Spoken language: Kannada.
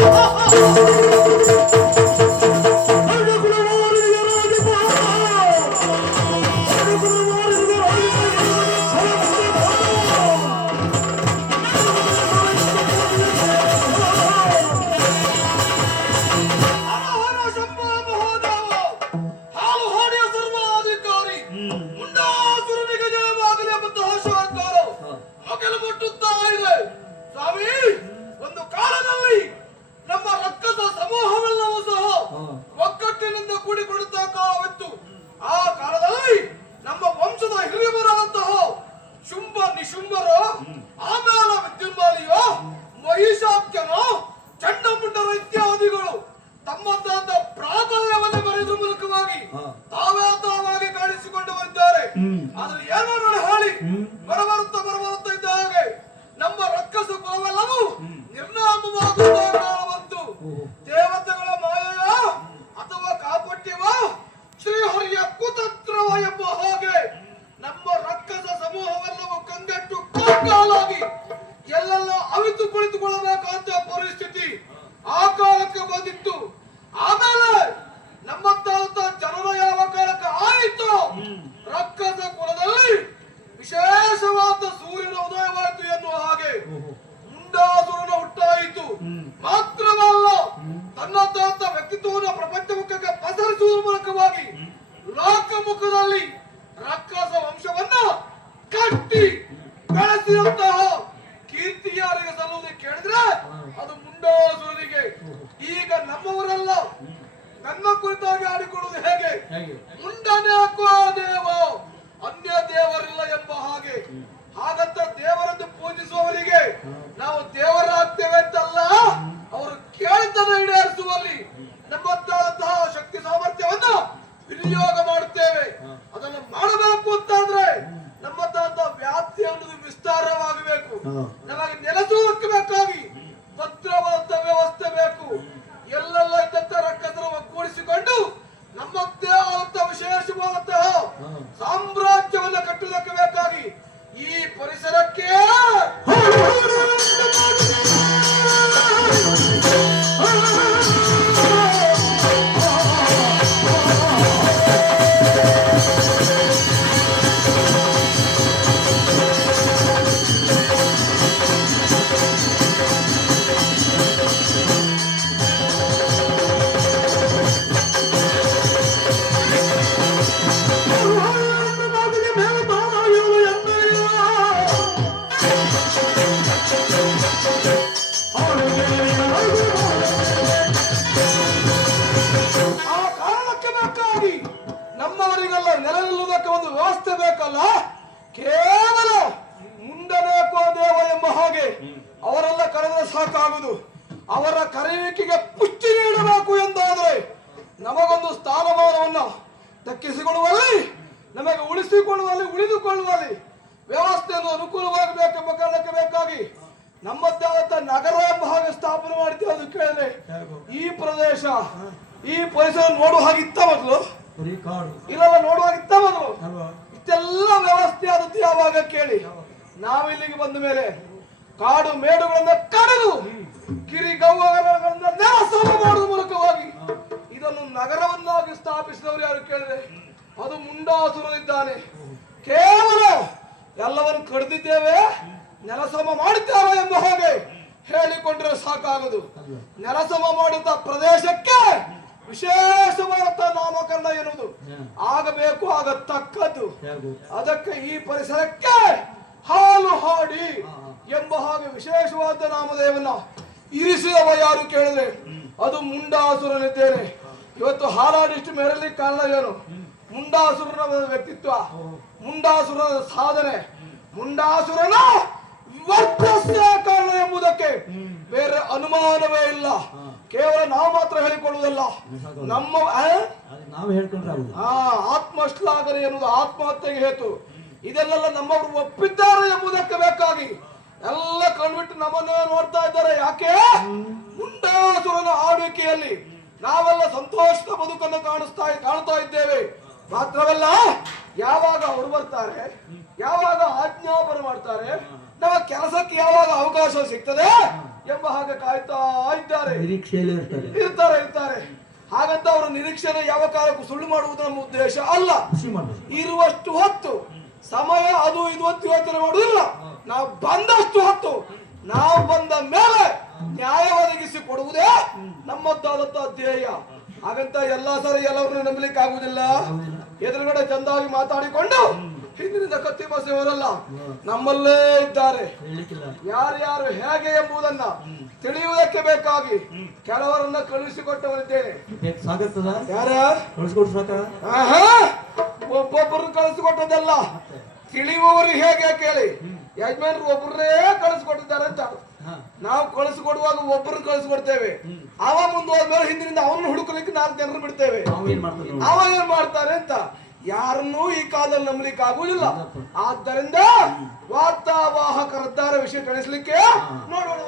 Oh, ನಮ್ಮ ರಕ್ಕಸ ಸಮೂಹವೆಲ್ಲವೂ ಕಂಗೆಟ್ಟು ಕಾಲಾಗಿ ಎಲ್ಲೆಲ್ಲ ಅವಿತು ಕುಳಿತುಕೊಳ್ಳಬೇಕಾದ ಪರಿಸ್ಥಿತಿ ಆ ಕಾಲಕ್ಕೆ ಬಂದಿತ್ತು. ಆಮೇಲೆ ನಮ್ಮಂತ ಜನರ ಯಾವ ಕಾಲಕ್ಕೆ ಆಯಿತು ರಕ್ಕಸ ಕುಲದಲ್ಲಿ ವಿಶೇಷವಾದ ಸೂರ್ಯನ ಉದಯವಾಯಿತು ಎನ್ನುವ ಹಾಗೆ ಮುಂಡಾಸುರನ ಹುಟ್ಟಾಯಿತು. ಮಾತ್ರವಲ್ಲ ಬೆಳೆಸಿದಂತಹ ಕೀರ್ತಿ ಯಾರಿಗೆ ಸಲ್ಲುವುದು ಕೇಳಿದ್ರೆ ಅದು ಮುಂಡಾಸುರನಿಗೆ ಈಗ ನಮ್ಮವರೆಲ್ಲ ನನ್ನ ಕುರಿತಾಗಿ ಆಡಿಕೊಳ್ಳುವುದು ಹೇಗೆ? ಮುಂಡನೆ ಹಾಕುವ ದೇವ ಅನ್ಯ ದೇವರಿಲ್ಲ ಎಂಬ ಹಾಗೆ. ಹಾಗಂತ ದೇವರನ್ನು ಪೂಜಿಸುವವರಿಗೆ ನಾವು ದೇವರಾಗ್ತೇವೆ ಅಂತಲ್ಲ ಅವರು ಕೇಳಿದ್ದನ್ನು ಈಡೇರಿಸುವಲ್ಲಿ ನಮ್ಮಂತಹ ಶಕ್ತಿ ಸಾಮರ್ಥ್ಯವನ್ನು ವಿನಿಯೋಗ ನಿಲ್ಲುವುದಕ್ಕೆ ಒಂದು ವ್ಯವಸ್ಥೆ ಬೇಕಲ್ಲ? ಕೇವಲ ಮುಂದೆ ಬೇಕೋ ದೇವ ಎಂಬ ಹಾಗೆ ಅವರೆಲ್ಲ ಕರೆದರೆ ಸಾಕಾಗುದು ಅವರ ಕರೆಯುವಿಕೆಗೆ ಪುಷ್ಟಿ ನೀಡಬೇಕು ಎಂದಾದರೆ ನಮಗೊಂದು ಸ್ಥಾನಮಾನವನ್ನು ದಕ್ಕಿಸಿಕೊಳ್ಳುವಲ್ಲಿ ನಮಗೆ ಉಳಿಸಿಕೊಳ್ಳುವಲ್ಲಿ ಉಳಿದುಕೊಳ್ಳುವಲ್ಲಿ ವ್ಯವಸ್ಥೆಯನ್ನು ಅನುಕೂಲವಾಗಬೇಕೆಂಬ ಕಾರಣಕ್ಕೆ ಬೇಕಾಗಿ ನಮ್ಮದೇ ಆದ ನಗರ ಎಂಬ ಹಾಗೆ ಸ್ಥಾಪನೆ ಮಾಡ್ತೀವಿ ಅದು ಕೇಳಿದ್ರೆ ಈ ಪ್ರದೇಶ ಈ ಪರಿಸರ ನೋಡುವ ಹಾಗಿತ್ತ ಮೊದಲು? ಬರೀ ಕಾಡು. ಇಲ್ಲೆಲ್ಲ ನೋಡುವಾಗ ಇತ್ತ ಮೊದಲು? ಅಲ್ವಾ? ಇಷ್ಟೆಲ್ಲ ವ್ಯವಸ್ಥೆ ಆದದ್ದು ಯಾವಾಗ ಕೇಳಿ? ನಾವಿಲ್ಲಿಗೆ ಬಂದ ಮೇಲೆ ಕಾಡು ಮೇಡುಗಳನ್ನ ಕಡಿದು ಕಿರಿ ಗೌರವಗಳನ್ನ ನೆಲಸಮ ಮಾಡುವ ಮೂಲಕವಾಗಿ ಇದನ್ನು ನಗರವನ್ನಾಗಿ ಸ್ಥಾಪಿಸಿದವರು ಯಾರು ಕೇಳಿದ್ರೆ? ಅದು ಮುಂಡಾಸುರನಿದ್ದಾನೆ ಕೇವಲ ಎಲ್ಲವನ್ನು ಕಡಿದಿದ್ದೇವೆ ನೆಲಸಮ ಮಾಡುತ್ತೇವೆ ಎಂಬ ಹಾಗೆ ಹೇಳಿಕೊಂಡ್ರೆ ಸಾಕಾಗದು. ನೆಲಸಮ ಮಾಡಿದ ಪ್ರದೇಶಕ್ಕೆ ವಿಶೇಷವಾದಂತಹ ನಾಮಕರಣ ಎನ್ನುವುದು. ಆಗಬೇಕು ಆಗತಕ್ಕದ್ದು. ತಕ್ಕದ್ದು ಅದಕ್ಕೆ ಈ ಪರಿಸರಕ್ಕೆ ಹಾಲು ಹಾಡಿ ಎಂಬ ಹಾಗೆ ವಿಶೇಷವಾದ ನಾಮದೇವನ್ನ ಇರಿಸಿದವ ಯಾರು ಕೇಳಿದ್ರೆ? ಅದು ಮುಂಡಾಸುರನಿದ್ದೇನೆ. ಇವತ್ತು ಹಾಲಾಡಿಷ್ಟು ಮೇರಲ್ಲಿ ಕಾರಣ ಏನು? ಮುಂಡಾಸುರನ ವ್ಯಕ್ತಿತ್ವ. ಮುಂಡಾಸುರನ ಸಾಧನೆ. ಮುಂಡಾಸುರನ ವರ್ಚಸ್ಸೇ ಕಾರಣ ಎಂಬುದಕ್ಕೆ ಬೇರೆ ಅನುಮಾನವೇ ಇಲ್ಲ. ಕೇವಲ ನಾವು ಮಾತ್ರ ಹೇಳಿಕೊಳ್ಳುವುದಲ್ಲ ನಮ್ಮ ನಾವು ಹೇಳ್ಕೊಂಡ್ರೆ ಆತ್ಮಶ್ಲಾಘನೆ ಎನ್ನುವುದು ಆತ್ಮಹತ್ಯೆಗೆ ಹೇತು. ಇದೆಲ್ಲ ನಮ್ಮವರು ಒಪ್ಪಿದ್ದಾರೆ ಎಂಬುದಕ್ಕೆ ಬೇಕಾಗಿ ಎಲ್ಲ ಕಣ್ಬಿಟ್ಟು ನಮ್ಮನ್ನೇ ನೋಡ್ತಾ ಇದ್ದಾರೆ. ಯಾಕೆ? ಮುಂಡಾಸುರನ ಆಳ್ವಿಕೆಯಲ್ಲಿ ನಾವೆಲ್ಲ ಸಂತೋಷದ ಬದುಕನ್ನು ಕಾಣಿಸ್ತಾ ಕಾಣ್ತಾ ಇದ್ದೇವೆ. ಮಾತ್ರವಲ್ಲ ಯಾವಾಗ ಅವರು ಬರ್ತಾರೆ? ಯಾವಾಗ ಆಜ್ಞಾಪನೆ ಮಾಡ್ತಾರೆ? ನಮ್ಮ ಕೆಲಸಕ್ಕೆ ಯಾವಾಗ ಅವಕಾಶ ಸಿಗ್ತದೆ ಎಂಬ ಹಾಗೆ ಕಾಯ್ತಾ ಇದ್ದಾರೆ. ನಿರೀಕ್ಷೆಯಲ್ಲಿ ಇರ್ತಾರೆ. ಇರ್ತಾರೆ ಇರ್ತಾರೆ. ಹಾಗಂತ ಅವರ ನಿರೀಕ್ಷೆನ ಯಾವ ಕಾಲಕ್ಕೂ ಸುಳ್ಳು ಮಾಡುವುದು ನಮ್ಮ ಉದ್ದೇಶ ಅಲ್ಲ. ಇರುವಷ್ಟು ಹೊತ್ತು ಸಮಯ ಅದು ಇದು ಅಂತ ಯೋಚನೆ ಮಾಡುವುದಿಲ್ಲ. ನಾವು ಬಂದಷ್ಟು ಹೊತ್ತು ನಾವು ಬಂದ ಮೇಲೆ ನ್ಯಾಯ ಒದಗಿಸಿ ಕೊಡುವುದೇ ನಮ್ಮದ್ದಾದಂತ ಧ್ಯೇಯ. ಹಾಗಂತ ಎಲ್ಲಾ ಸರಿ ಎಲ್ಲವನ್ನೂ ನಂಬಲಿಕ್ಕೆ ಆಗುವುದಿಲ್ಲ ಎದುರುಗಡೆ ಚಂದಾಗಿ ಮಾತಾಡಿಕೊಂಡು ಹಿಂದಿನಿಂದ ಕತ್ತಿ ಬಸೆಯವರಲ್ಲ ನಮ್ಮಲ್ಲೇ ಇದ್ದಾರೆ. ಯಾರ್ಯಾರು ಹೇಗೆ ಎಂಬುದನ್ನ ತಿಳಿಯುವುದಕ್ಕೆ ಬೇಕಾಗಿ ಕೆಲವರನ್ನ ಕಳುಹಿಸಿಕೊಟ್ಟವರಿದ್ದೇನೆ ಒಬ್ಬೊಬ್ಬರು ಯಾರ? ಕಳಿಸಿಕೊಟ್ಟದಲ್ಲ ತಿಳಿಯುವವರು ಹೇಗೆ ಕೇಳಿ? ಯಜಮಾನರು ಒಬ್ಬರೇ ಕಳಿಸ್ಕೊಟ್ಟಿದ್ದಾರೆ ಅಂತ. ನಾವು ಕಳಿಸ್ಕೊಡುವಾಗ ಒಬ್ಬರು ಕಳಿಸ್ಕೊಡ್ತೇವೆ. ಅವ ಮುಂದುವರೆದ್ಮೇಲೆ ಹಿಂದಿನಿಂದ ಅವನ್ನ ಹುಡುಕಲಿಕ್ಕೆ ನಾಲ್ಕು ಜನರು ಬಿಡ್ತೇವೆ. ಅವ ಏನ್ ಮಾಡ್ತಾರೆ ಅಂತ. ಯಾರನ್ನೂ ಈ ಕಾಲದಲ್ಲಿ ನಂಬಲಿಕ್ಕೆ ಆಗುವುದಿಲ್ಲ. ಆದ್ದರಿಂದ ವಾರ್ತಾವಾಹಕರದ್ದಾರ ವಿಷಯ ತಿಳಿಸ್ಲಿಕ್ಕೆ ನೋಡೋಣ.